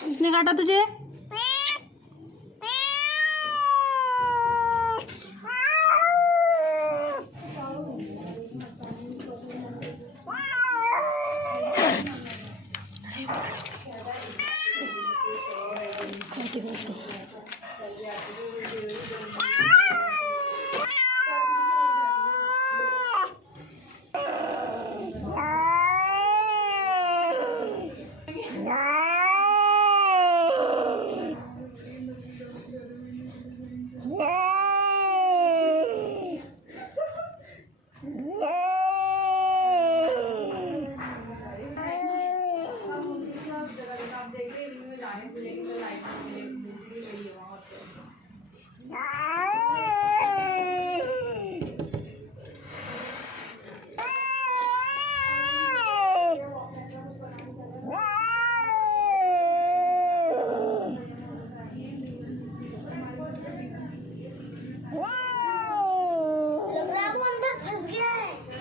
किसने काटा तुझे?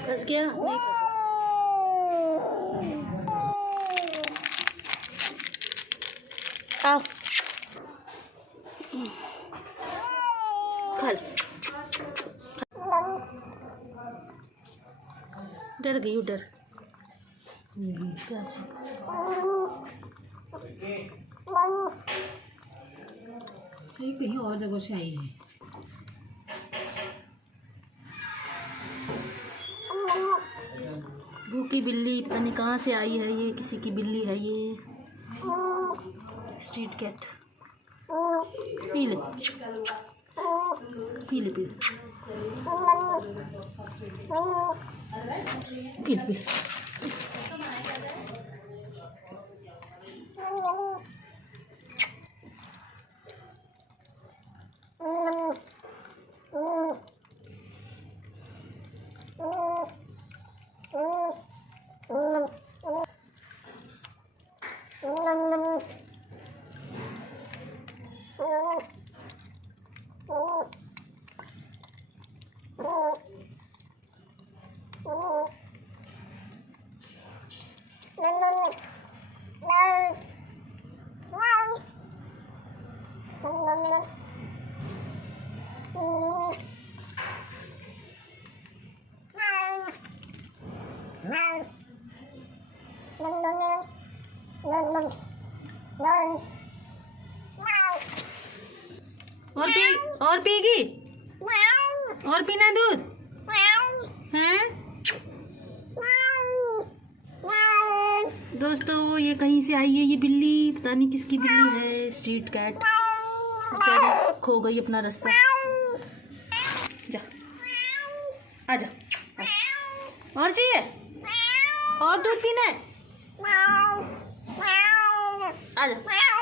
फंस गया? नहीं फंसा। आओ खा डर गई उधर कैसे? सही कहीं और जगह से आई है। भूखी बिल्ली पता नहीं कहाँ से आई है। ये किसी की बिल्ली है ये। Street cat. पी ले पी ले पी ले पी ले। और पीगी? और पीना दूध हैं? दोस्तों ये कहीं से आई है ये बिल्ली। पता नहीं किसकी बिल्ली है। स्ट्रीट कैट बेचारी खो गई अपना रास्ता। जा आजा। और चाहिए? और दूध पीना है? आजा।